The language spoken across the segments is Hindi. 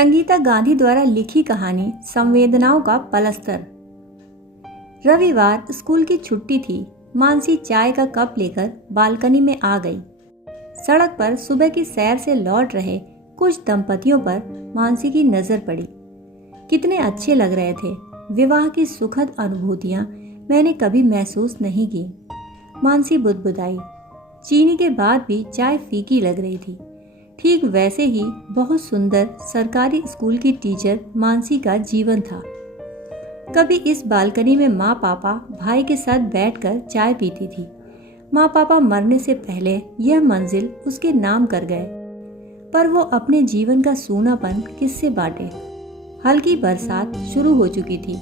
संगीता गांधी द्वारा लिखी कहानी संवेदनाओं का पलस्तर। रविवार स्कूल की छुट्टी थी। मानसी चाय का कप लेकर बालकनी में आ गई। सड़क पर सुबह की सैर से लौट रहे कुछ दंपतियों पर मानसी की नजर पड़ी। कितने अच्छे लग रहे थे। विवाह की सुखद अनुभूतियां मैंने कभी महसूस नहीं की। मानसी बुदबुदाई। चीनी के बाद भी चाय फीकी लग रही थी। ठीक वैसे ही बहुत सुंदर सरकारी स्कूल की टीचर मानसी का जीवन था। कभी इस बालकनी में माँ पापा भाई के साथ बैठकर चाय पीती थी। माँ पापा मरने से पहले यह मंजिल उसके नाम कर गए, पर वो अपने जीवन का सूनापन किससे बांटे। हल्की बरसात शुरू हो चुकी थी।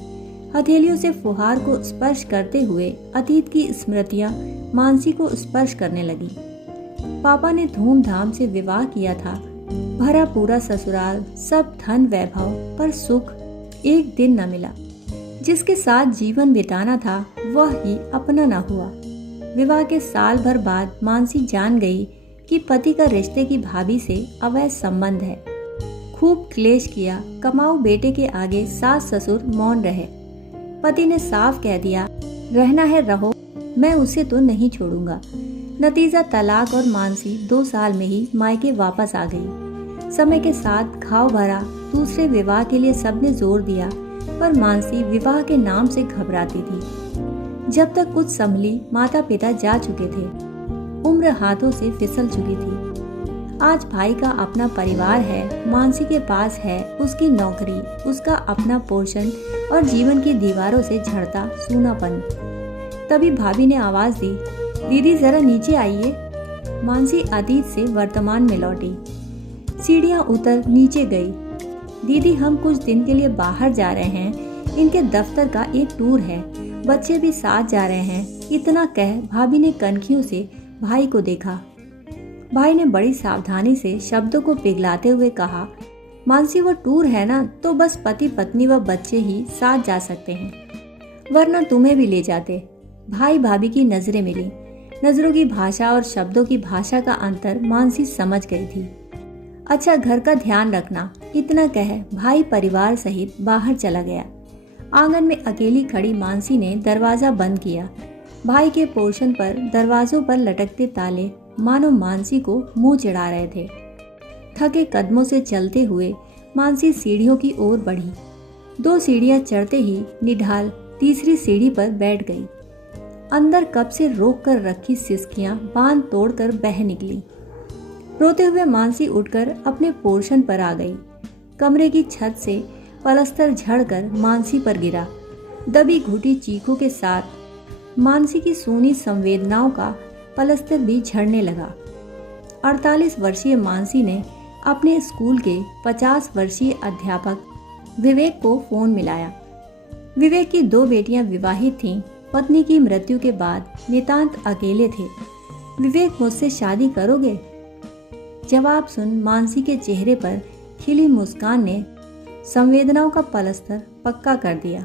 हथेलियों से फुहार को स्पर्श करते हुए अतीत की स्मृतियां मानसी को स्पर्श करने लगी। पापा ने धूमधाम से विवाह किया था। भरा पूरा ससुराल, सब धन वैभव, पर सुख एक दिन न मिला। जिसके साथ जीवन बिताना था वह ही अपना न हुआ। विवाह के साल भर बाद मानसी जान गई कि पति का रिश्ते की भाभी से अवैध संबंध है। खूब क्लेश किया। कमाऊ बेटे के आगे सास ससुर मौन रहे। पति ने साफ कह दिया, रहना है रहो, मैं उसे तो नहीं छोड़ूंगा। नतीजा तलाक और मानसी 2 साल में ही मायके वापस आ गई। समय के साथ घाव भरा। दूसरे विवाह के लिए सबने जोर दिया, पर मानसी विवाह के नाम से घबराती थी। जब तक कुछ संभली, माता पिता जा चुके थे। उम्र हाथों से फिसल चुकी थी। आज भाई का अपना परिवार है, मानसी के पास है उसकी नौकरी, उसका अपना पोर्शन और जीवन की दीवारों से झड़ता सूनापन। तभी भाभी ने आवाज दी, दीदी जरा नीचे आइए। मानसी अतीत से वर्तमान में लौटी। सीढ़ियां उतर नीचे गई। दीदी, हम कुछ दिन के लिए बाहर जा रहे हैं। इनके दफ्तर का एक टूर है, बच्चे भी साथ जा रहे हैं। इतना कह भाभी ने कनखियों से भाई को देखा। भाई ने बड़ी सावधानी से शब्दों को पिघलाते हुए कहा, मानसी वो टूर है ना, तो बस पति पत्नी व बच्चे ही साथ जा सकते हैं, वरना तुम्हें भी ले जाते। भाई भाभी की नजरें मिली। नजरों की भाषा और शब्दों की भाषा का अंतर मानसी समझ गई थी। अच्छा, घर का ध्यान रखना। इतना कह भाई परिवार सहित बाहर चला गया। आंगन में अकेली खड़ी मानसी ने दरवाजा बंद किया। भाई के पोर्शन पर दरवाजों पर लटकते ताले मानो मानसी को मुंह चिढ़ा रहे थे। थके कदमों से चलते हुए मानसी सीढ़ियों की ओर बढ़ी। 2 सीढ़ियां चढ़ते ही निढाल तीसरी सीढ़ी पर बैठ गई। अंदर कब से रोक कर रखी सिसकियां बांध तोड़कर बह निकली। रोते हुए मानसी उठकर अपने पोर्शन पर आ गई। कमरे की छत से पलस्तर झड़कर मानसी पर गिरा। दबी घुटी चीखों के साथ मानसी की सूनी संवेदनाओं का पलस्तर भी झड़ने लगा। 48 वर्षीय मानसी ने अपने स्कूल के 50 वर्षीय अध्यापक विवेक को फोन मिलाया। विवेक की 2 बेटियां विवाहित थीं। पत्नी की मृत्यु के बाद नितांत अकेले थे। विवेक, मुझसे शादी करोगे? जवाब सुन मानसी के चेहरे पर खिली मुस्कान ने संवेदनाओं का पलस्तर पक्का कर दिया।